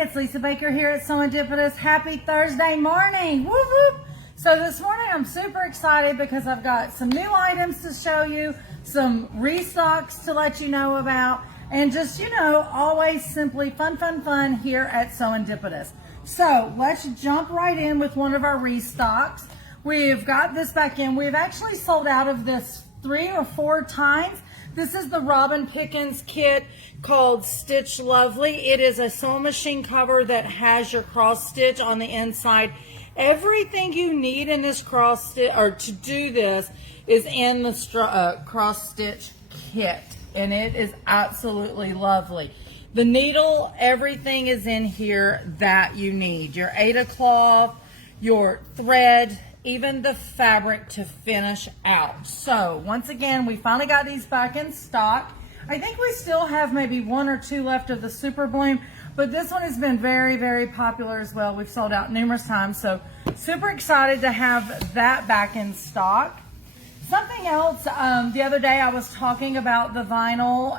it's Lisa Baker here at Serendipitous. Happy Thursday morning. Whoop whoop. So this morning I'm super excited because I've got some new items to show you, some restocks to let you know about, and just, you know, always simply fun here at Serendipitous. So let's jump right in with one of our restocks. We've got this back in. We've actually sold out of this 3 or 4 times. This is the Robin Pickens kit called Stitch Lovely. It is a sewing machine cover that has your cross stitch on the inside. Everything you need in this cross stitch, or to do this, is in the cross stitch kit, and it is absolutely lovely. The needle, everything is in here that you need. Your Aida cloth, your thread, even the fabric to finish out. So once again, we finally got these back in stock. I think we still have maybe 1 or 2 left of the Super Bloom, but this one has been very popular as well. We've sold out numerous times, so super excited to have that back in stock. Something else, the other day I was talking about the vinyl,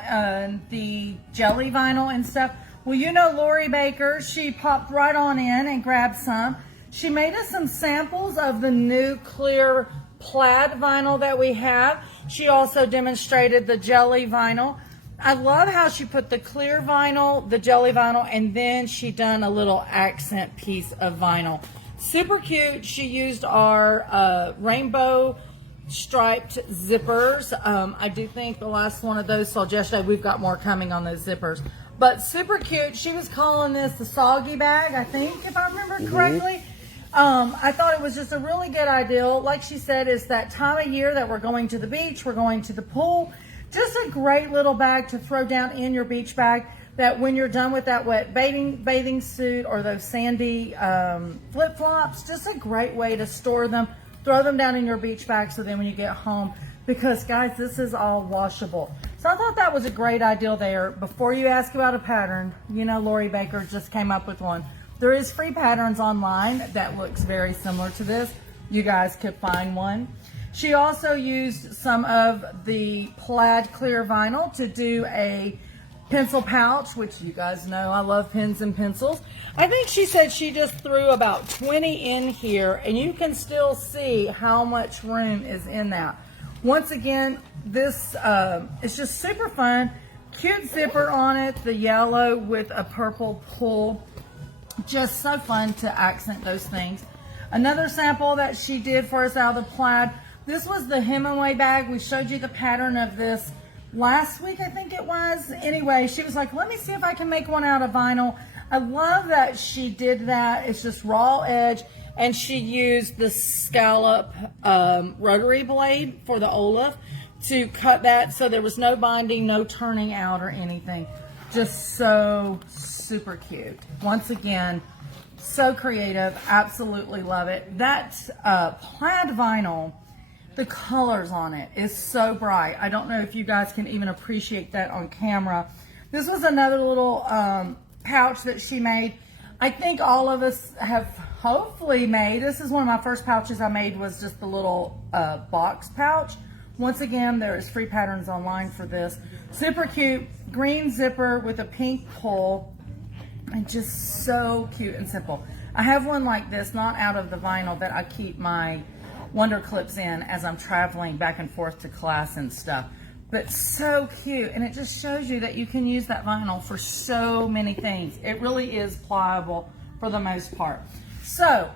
the jelly vinyl and stuff. Well, you know Lori Baker, she popped right on in and grabbed some. She made us some samples of the new clear plaid vinyl that we have. She also demonstrated the jelly vinyl. I love how she put the clear vinyl, the jelly vinyl, and then she done a little accent piece of vinyl. Super cute. She used our rainbow striped zippers. I do think the last one of those sold yesterday. We've got more coming on those zippers. But super cute. She was calling this the soggy bag, I think, if I remember correctly. I thought it was just a really good idea. Like she said, it's that time of year that we're going to the beach, we're going to the pool. Just a great little bag to throw down in your beach bag, that when you're done with that wet bathing suit or those sandy flip-flops, just a great way to store them. Throw them down in your beach bag so then when you get home, because guys, this is all washable. So I thought that was a great idea there. Before you ask about a pattern, you know Lori Baker just came up with one. There is free patterns online that looks very similar to this. You guys could find one. She also used some of the plaid clear vinyl to do a pencil pouch, which you guys know I love pens and pencils. I think she said she just threw about 20 in here, and you can still see how much room is in that. Once again, this is just super fun. Cute zipper on it, the yellow with a purple pull. Just so fun to accent those things. Another sample that she did for us out of the plaid. This was the Hemingway bag. We showed you the pattern of this last week, I think it was. Anyway, she was like, let me see if I can make one out of vinyl. I love that she did that. It's just raw edge, and she used the scallop rotary blade for the olive to cut that, so there was no binding, no turning out or anything. Just so super cute. Once again, so creative. Absolutely love it. That plaid vinyl, the colors on it is so bright. I don't know if you guys can even appreciate that on camera. This was another little pouch that she made. I think all of us have hopefully made. This is one of my first pouches I made, was just the little box pouch. Once again, there is free patterns online for this. Super cute, green zipper with a pink pull, and just so cute and simple. I have one like this, not out of the vinyl, that I keep my Wonder Clips in as I'm traveling back and forth to class and stuff. But so cute, and it just shows you that you can use that vinyl for so many things. It really is pliable for the most part. So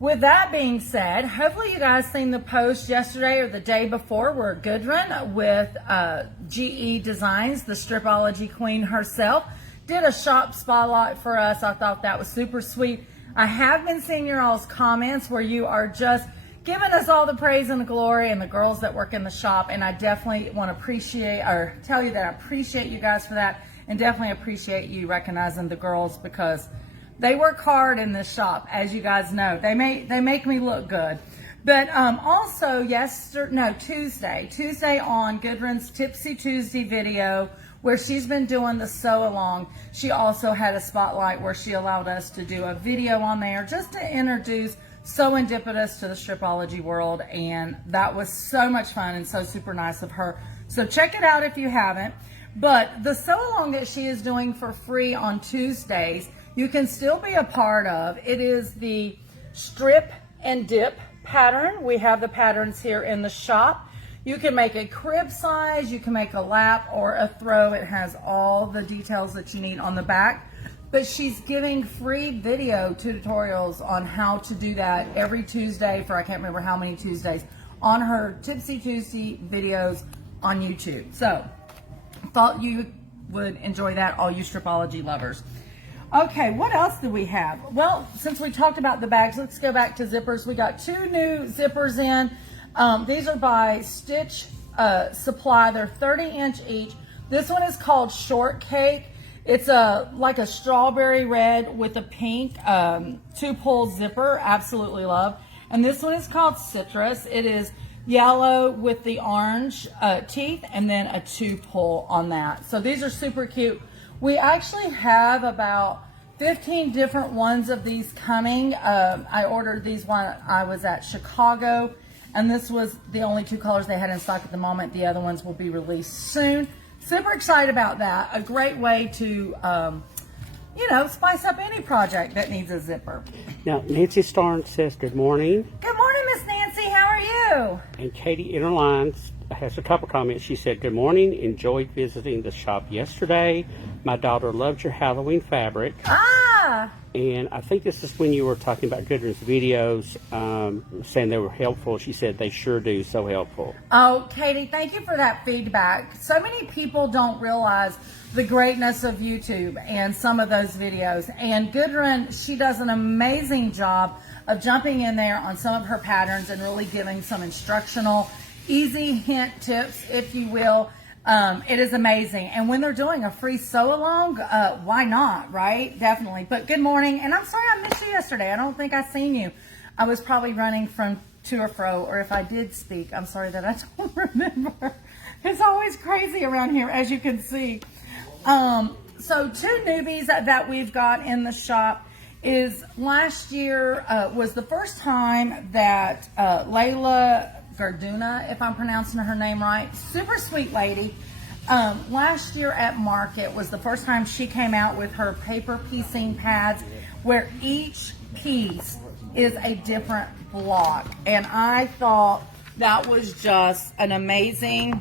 with that being said, hopefully you guys seen the post yesterday or the day before where Gudrun with GE Designs, the Stripology queen herself, did a shop spotlight for us. I thought that was super sweet. I have been seeing your all's comments where you are just giving us all the praise and the glory, and the girls that work in the shop, and I definitely want to appreciate, or tell you that I appreciate you guys for that, and definitely appreciate you recognizing the girls, because they work hard in this shop, as you guys know. They make me look good. But also Tuesday on Gudrun's Tipsy Tuesday video, where she's been doing the sew along, she also had a spotlight where she allowed us to do a video on there just to introduce Serendipitous to the Stripology world, and that was so much fun and so super nice of her. So check it out if you haven't. But the sew along that she is doing for free on Tuesdays, you can still be a part of. It is the strip and dip pattern. We have the patterns here in the shop. You can make a crib size, you can make a lap or a throw. It has all the details that you need on the back. But she's giving free video tutorials on how to do that every Tuesday for I can't remember how many Tuesdays on her Tipsy Tuesday videos on YouTube. So, thought you would enjoy that, all you stripology lovers. Okay, what else do we have? Well, since we talked about the bags, let's go back to zippers. We got 2 new zippers in. These are by Stitch Supply. They're 30-inch each. This one is called Shortcake. It's like a strawberry red with a pink 2-pull zipper. Absolutely love. And this one is called Citrus. It is yellow with the orange teeth and then a 2-pull on that. So these are super cute. We actually have about 15 different ones of these coming. I ordered these when I was at Chicago, and this was the only 2 colors they had in stock at the moment. The other ones will be released soon. Super excited about that. A great way to, you know, spice up any project that needs a zipper. Now, Nancy Starn says, good morning. Good morning, Miss Nancy. How are you? And Katie Interlines has a couple comments. She said, good morning. Enjoyed visiting the shop yesterday. My daughter loved your Halloween fabric. Ah! And I think this is when you were talking about Goodwin's videos, saying they were helpful. She said they sure do, so helpful. Oh, Katie, thank you for that feedback. So many people don't realize the greatness of YouTube and some of those videos. And Goodwin, she does an amazing job of jumping in there on some of her patterns and really giving some instructional, easy hint tips, if you will. It is amazing. And when they're doing a free sew along, why not, right? Definitely. But good morning. And I'm sorry I missed you yesterday. I don't think I seen you. I was probably running from to or fro, or if I did speak, I'm sorry that I don't remember. It's always crazy around here, as you can see. So 2 newbies that we've got in the shop is last year was the first time that Layla Garduna, if I'm pronouncing her name right, super sweet lady. Last year at market was the first time she came out with her paper piecing pads where each piece is a different block. And I thought that was just an amazing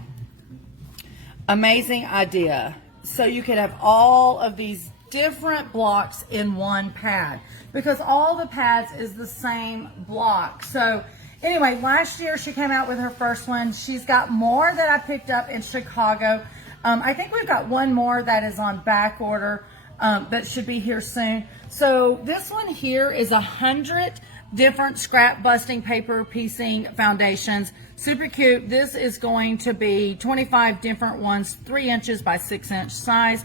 idea. So you could have all of these different blocks in one pad because all the pads is the same block. So anyway, last year she came out with her first one. She's got more that I picked up in Chicago. I think we've got one more that is on back order that should be here soon. So this one here is 100 different scrap busting paper piecing foundations. Super cute. This is going to be 25 different ones, 3 inches by 6 inch size.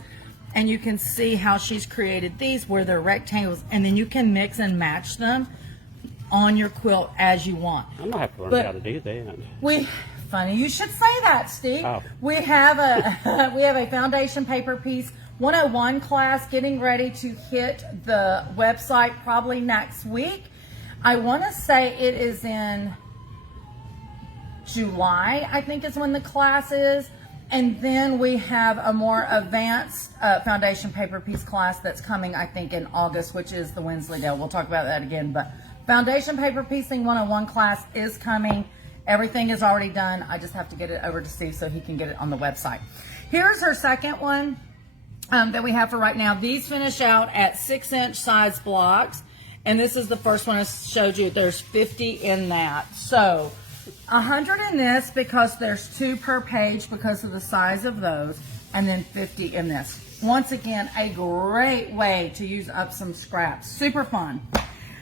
And you can see how she's created these where they're rectangles, and then you can mix and match them on your quilt as you want. I'm gonna have to learn how to do that. Funny you should say that, Steve. Oh. We have a foundation paper piece 101 class getting ready to hit the website probably next week. I want to say it is in July, I think is when the class is. And then we have a more advanced foundation paper piece class that's coming, I think, in August, which is the Wensleydale. We'll talk about that again. But foundation paper piecing 101 class is coming. Everything is already done. I just have to get it over to Steve so he can get it on the website. Here's her second one that we have for right now. These finish out at 6 inch size blocks. And this is the first one I showed you. There's 50 in that. So 100 in this because there's 2 per page because of the size of those, and then 50 in this. Once again, a great way to use up some scraps. Super fun.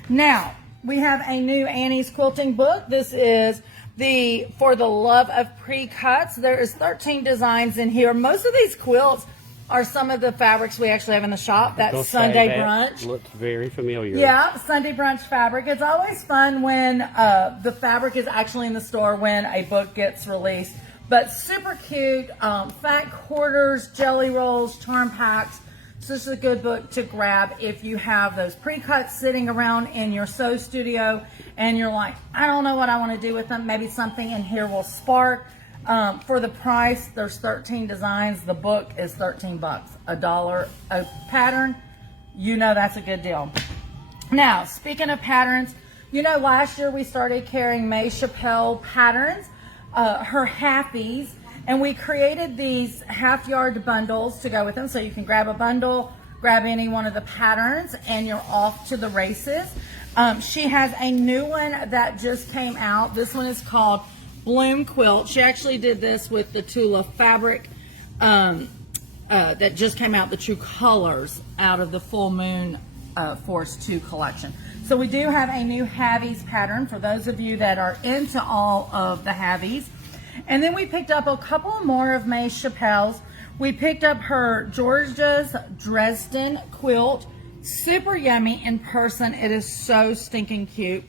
Now, we have a new Annie's quilting book. This is the For the Love of Pre-Cuts. There is 13 designs in here. Most of these quilts are some of the fabrics we actually have in the shop. That's Sunday brunch. Looks very familiar. Yeah, Sunday brunch fabric. It's always fun when the fabric is actually in the store when a book gets released. But super cute, fat quarters, jelly rolls, charm packs. So this is a good book to grab if you have those pre-cuts sitting around in your sew studio and you're like, I don't know what I want to do with them. Maybe something in here will spark. For the price, there's 13 designs. The book is $13, $1 a pattern, you know that's a good deal. Now, speaking of patterns, you know, last year we started carrying May Chappelle patterns, her halfies, and we created these half-yard bundles to go with them. So you can grab a bundle, grab any one of the patterns, and you're off to the races. She has a new one that just came out. This one is called Bloom Quilt. She actually did this with the Tula fabric that just came out, the true colors out of the Full Moon Force 2 collection. So we do have a new Havies pattern for those of you that are into all of the Havies. And then we picked up a couple more of May Chappelle's. We picked up her Georgia's Dresden quilt. Super yummy in person. It is so stinking cute.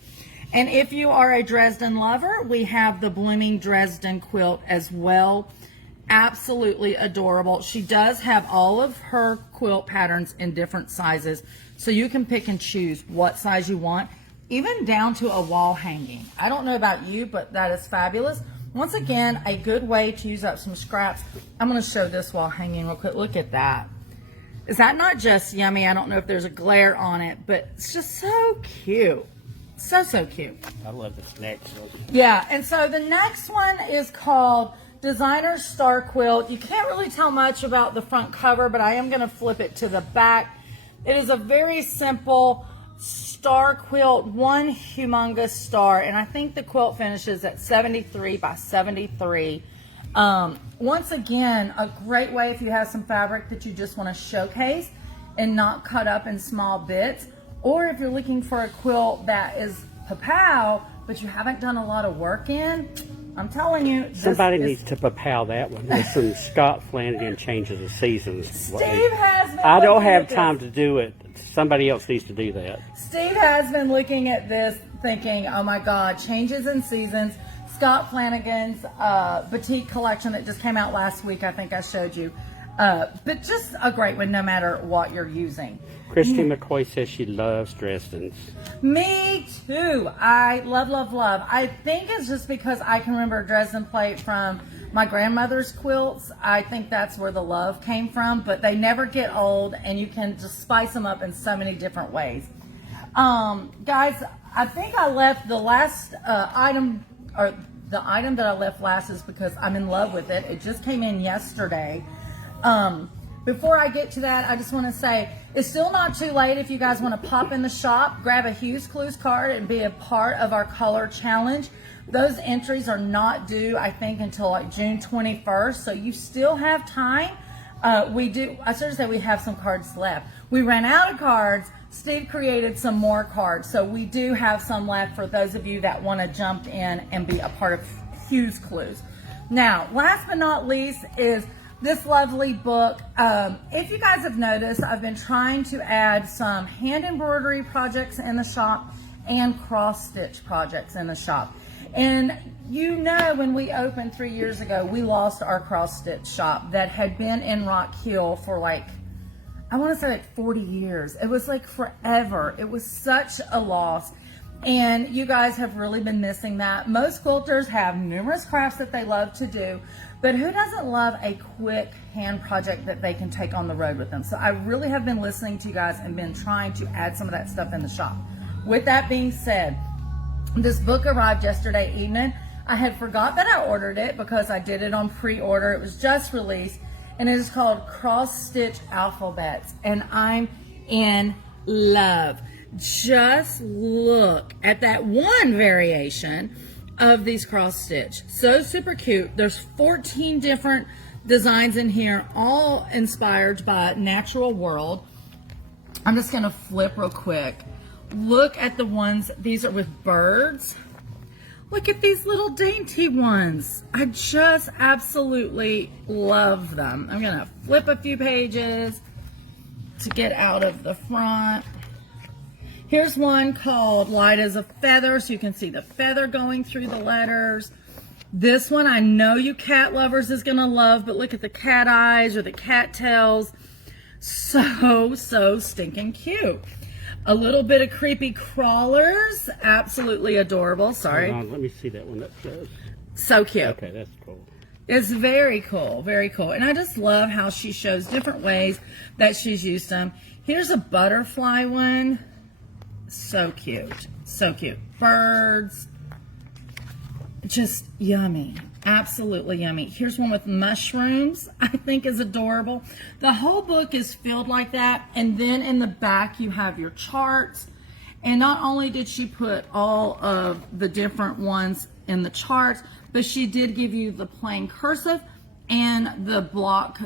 And if you are a Dresden lover, we have the Blooming Dresden quilt as well. Absolutely adorable. She does have all of her quilt patterns in different sizes, so you can pick and choose what size you want, even down to a wall hanging. I don't know about you, but that is fabulous. Once again, a good way to use up some scraps. I'm going to show this wall hanging real quick. Look at that. Is that not just yummy? I don't know if there's a glare on it, but it's just so cute. So cute. I love this next one. Yeah, and so the next one is called Designer Star Quilt. You can't really tell much about the front cover, but I am going to flip it to the back. It is a very simple star quilt, one humongous star, and I think the quilt finishes at 73 by 73. Once again, a great way if you have some fabric that you just want to showcase and not cut up in small bits, or if you're looking for a quilt that is papow, but you haven't done a lot of work in. I'm telling you, somebody needs to papow that one. There's some Scott Flanagan Changes of Seasons. Steve has been I don't have time to do it. Somebody else needs to do that. Steve has been looking at this thinking, oh my God, Changes in Seasons, Scott Flanagan's boutique collection that just came out last week. I think I showed you. But just a great one no matter what you're using. Christy McCoy says she loves Dresden's. Me too. I love. I think it's just because I can remember a Dresden plate from my grandmother's quilts. I think that's where the love came from, but they never get old and you can just spice them up in so many different ways. Guys, I think I left the last item, or the item that I left last is because I'm in love with it. It just came in yesterday. Before I get to that, I just want to say it's still not too late if you guys want to pop in the shop, grab a Hugh's Clues card and be a part of our color challenge. Those entries are not due, I think, until like June 21st, so you still have time. I should say we have some cards left. We ran out of cards. Steve created some more cards, so we do have some left for those of you that want to jump in and be a part of Hugh's Clues. Now, last but not least is this lovely book. If you guys have noticed, I've been trying to add some hand embroidery projects in the shop and cross stitch projects in the shop. And you know, when we opened 3 years ago, we lost our cross stitch shop that had been in Rock Hill for like, I want to say like 40 years. It was like forever. It was such a loss. And you guys have really been missing that. Most quilters have numerous crafts that they love to do, but who doesn't love a quick hand project that they can take on the road with them? So I really have been listening to you guys and been trying to add some of that stuff in the shop. With that being said, this book arrived yesterday evening. I had forgot that I ordered it because I did it on pre-order. It was just released, and it is called Cross Stitch Alphabets, and I'm in love. Just look at that one variation of these cross stitch. So super cute. There's 14 different designs in here, all inspired by Natural World. I'm just gonna flip real quick. Look at the ones, these are with birds. Look at these little dainty ones. I just absolutely love them. I'm gonna flip a few pages to get out of the front. Here's one called Light as a Feather, so you can see the feather going through the letters. This one I know you cat lovers is gonna love, but look at the cat eyes or the cat tails. So stinking cute. A little bit of creepy crawlers, absolutely adorable. Sorry. Hold on, let me see that one up close. So cute. Okay, that's cool. It's very cool, very cool. And I just love how she shows different ways that she's used them. Here's a butterfly one. So cute. So cute. Birds. Just yummy. Absolutely yummy. Here's one with mushrooms. I think is adorable. The whole book is filled like that. And then in the back you have your charts. And not only did she put all of the different ones in the charts, but she did give you the plain cursive and the block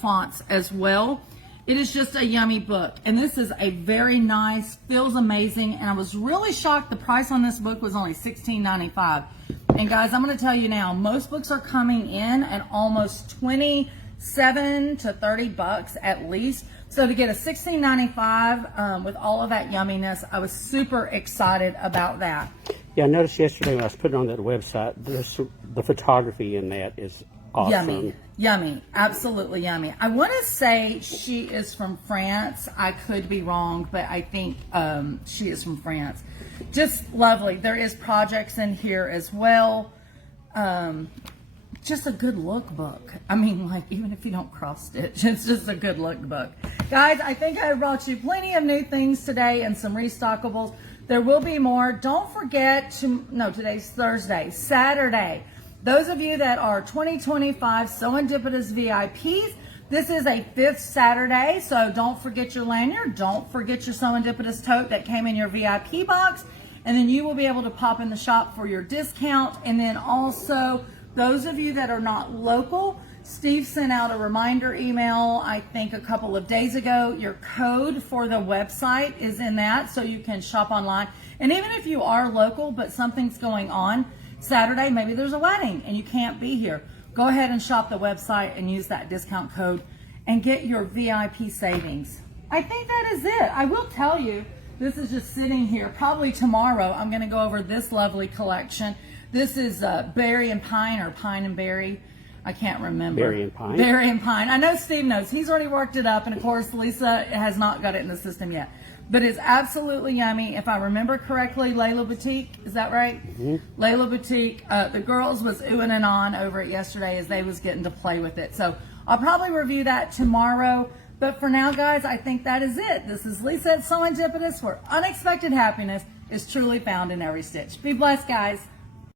fonts as well. It is just a yummy book. And this is a very nice, feels amazing. And I was really shocked the price on this book was only $16.95. And guys, I'm going to tell you now, most books are coming in at almost 27 to 30 bucks at least. So to get a $16.95 with all of that yumminess, I was super excited about that. Yeah, I noticed yesterday when I was putting on that website, the photography in that is awesome. Yummy, yummy, absolutely yummy. I want to say she is from France. I could be wrong, but I think she is from France. Just lovely. There is projects in here as well. Just a good look book. I mean, like, even if you don't cross stitch, it's just a good look book. Guys, I think I brought you plenty of new things today and some restockables. There will be more. Don't forget to, no, today's Thursday, Saturday. Those of you that are 2025 Serendipitous VIPs, this is a 5th Saturday, so don't forget your lanyard. Don't forget your Serendipitous tote that came in your VIP box, and then you will be able to pop in the shop for your discount. And then also, those of you that are not local, Steve sent out a reminder email, I think a couple of days ago. Your code for the website is in that, so you can shop online. And even if you are local, but something's going on Saturday, maybe there's a wedding and you can't be here, go ahead and shop the website and use that discount code and get your VIP savings. I think that is it. I will tell you, this is just sitting here. Probably tomorrow I'm going to go over this lovely collection. This is Berry and Pine, or Pine and Berry. I can't remember. Berry and Pine. Berry and Pine. I know Steve knows. He's already worked it up. And of course, Lisa has not got it in the system yet. But it's absolutely yummy. If I remember correctly, Layla Boutique. Is that right? Mm-hmm. Layla Boutique. The girls was oohing and on over it yesterday as they was getting to play with it. So I'll probably review that tomorrow. But for now, guys, I think that is it. This is Lisa at Serendipitous, where unexpected happiness is truly found in every stitch. Be blessed, guys.